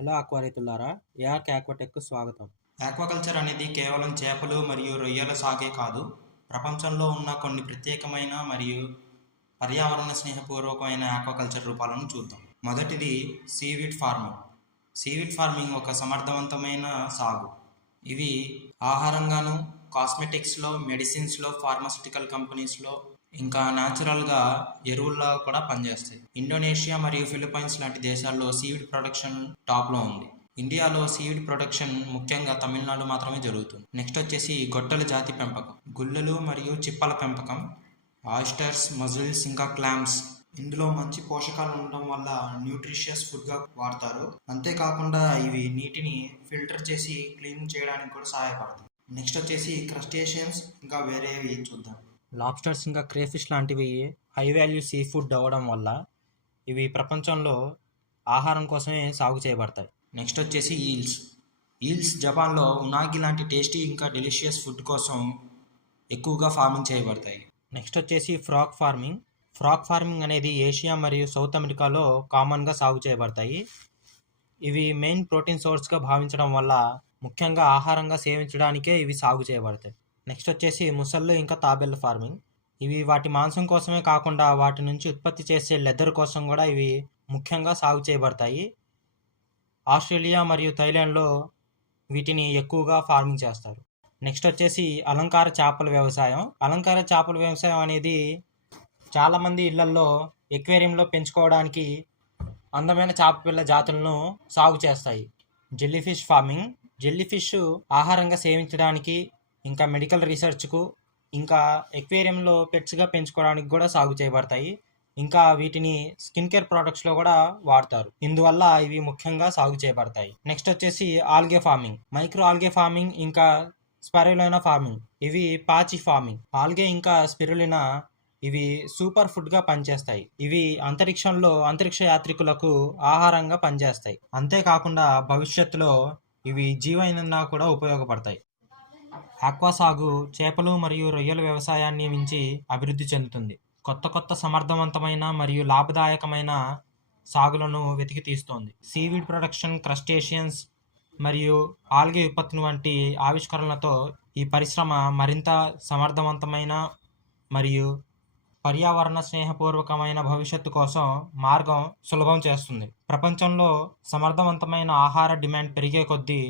Hello aqua రైతులారా, ARK ఆక్వాటెక్కు స్వాగతం. Aquaculture అనేది కేవలం చేపలు మరియు రొయ్యల సాగే కాదు, ప్రపంచంలో ఉన్న కొన్ని ప్రత్యేకమైన మరియు పర్యావరణ స్నేహపూర్వకమైన ఆక్వాకల్చర్ రూపాలను చూద్దాం. మొదటిది సీవీడ్ ఫార్మింగ్. సీవీడ్ ఫార్మింగ్ ఒక సమర్థవంతమైన సాగు. ఇవి ఆహారంగాను, కాస్మెటిక్స్లో, మెడిసిన్స్లో, ఫార్మాస్యూటికల్ కంపెనీస్లో, ఇంకా న్యాచురల్గా ఎరువుల్లో కూడా పనిచేస్తాయి. ఇండోనేషియా మరియు ఫిలిప్పైన్స్ లాంటి దేశాల్లో సీవీడ్ ప్రొడక్షన్ టాప్లో ఉంది. ఇండియాలో సీవీడ్ ప్రొడక్షన్ ముఖ్యంగా తమిళనాడు మాత్రమే జరుగుతుంది. నెక్స్ట్ వచ్చేసి గొట్టల జాతి పెంపకం, గుల్లలు మరియు చిప్పల పెంపకం, ఆయిస్టర్స్, మజిల్స్, ఇంకా క్లామ్స్. ఇందులో మంచి పోషకాలు ఉండటం వల్ల న్యూట్రిషియస్ ఫుడ్గా వాడతారు. అంతేకాకుండా ఇవి నీటిని ఫిల్టర్ చేసి క్లీన్ చేయడానికి కూడా సహాయపడతాయి. నెక్స్ట్ వచ్చేసి క్రస్టేషియన్స్, ఇంకా వేరేవి చూద్దాం. లాబ్స్టర్స్ ఇంకా క్రేఫిష్ లాంటివి హై వాల్యూ సీ ఫుడ్ అవ్వడం వల్ల ఇవి ప్రపంచంలో ఆహారం కోసమే సాగు చేయబడతాయి. నెక్స్ట్ వచ్చేసి ఈల్స్ జపాన్లో ఉనాగి లాంటి టేస్టీ ఇంకా డెలిషియస్ ఫుడ్ కోసం ఎక్కువగా ఫార్మింగ్ చేయబడతాయి. నెక్స్ట్ వచ్చేసి ఫ్రాగ్ ఫార్మింగ్. ఫ్రాగ్ ఫార్మింగ్ అనేది ఏషియా మరియు సౌత్ అమెరికాలో కామన్గా సాగు చేయబడతాయి. ఇవి మెయిన్ ప్రోటీన్ సోర్స్గా భావించడం వల్ల ముఖ్యంగా ఆహారంగా సేవించడానికే ఇవి సాగు చేయబడతాయి. నెక్స్ట్ వచ్చేసి ముసళ్ళు ఇంకా తాబేళ్ళ ఫార్మింగ్. ఇవి వాటి మాంసం కోసమే కాకుండా వాటి నుంచి ఉత్పత్తి చేసే లెదర్ కోసం కూడా ఇవి ముఖ్యంగా సాగు చేయబడతాయి. ఆస్ట్రేలియా మరియు థైలాండ్లో వీటిని ఎక్కువగా ఫార్మింగ్ చేస్తారు. నెక్స్ట్ వచ్చేసి అలంకార చేపల వ్యవసాయం. అలంకార చేపల వ్యవసాయం అనేది చాలామంది ఇళ్లల్లో ఎక్వేరియంలో పెంచుకోవడానికి అందమైన చేప పిల్ల జాతులను సాగు చేస్తాయి. Jellyfish farming. జెల్లీఫిష్ ఆహారంగా సేవించడానికి, ఇంకా మెడికల్ రీసెర్చ్కు, ఇంకా ఎక్వేరియంలో పెట్స్గా పెంచుకోవడానికి కూడా సాగు చేయబడతాయి. ఇంకా వీటిని స్కిన్ కేర్ ప్రోడక్ట్స్లో కూడా వాడతారు. ఇందువల్ల ఇవి ముఖ్యంగా సాగు చేయబడతాయి. నెక్స్ట్ వచ్చేసి algae farming, micro algae farming, ఇంకా స్పిరులినా ఫార్మింగ్. ఇవి పాచి ఫార్మింగ్. ఆల్గే ఇంకా స్పిరులినా ఇవి సూపర్ ఫుడ్గా పనిచేస్తాయి. ఇవి అంతరిక్ష యాత్రికులకు ఆహారంగా పనిచేస్తాయి. అంతేకాకుండా భవిష్యత్తులో ఇవి జీవ ఇంధనంగా కూడా ఉపయోగపడతాయి. ఆక్వా సాగు చేపలు మరియు రొయ్యల వ్యవసాయాన్ని మించి అభివృద్ధి చెందుతుంది. కొత్త సమర్థవంతమైన మరియు లాభదాయకమైన సాగులను వెతికి తీస్తోంది. సీవీడ్ ప్రొడక్షన్, క్రస్టేషియన్స్ మరియు ఆల్గే ఉత్పత్తి వంటి ఆవిష్కరణలతో ఈ పరిశ్రమ మరింత సమర్థవంతమైన మరియు పర్యావరణ స్నేహపూర్వకమైన భవిష్యత్తు కోసం మార్గం సులభం చేస్తుంది. ప్రపంచంలో సమర్థవంతమైన ఆహార డిమాండ్ పెరిగే కొద్దీ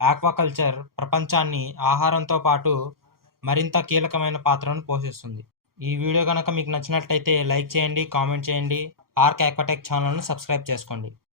ఆక్వాకల్చర్ ప్రపంచాన్ని ఆహారంతో పాటు మరింత కీలకమైన పాత్రను పోషిస్తుంది. ఈ వీడియో కనుక మీకు నచ్చినట్లయితే లైక్ చేయండి, కామెంట్ చేయండి. ఆర్క్ ఆక్వాటెక్ ఛానల్ను సబ్స్క్రైబ్ చేసుకోండి.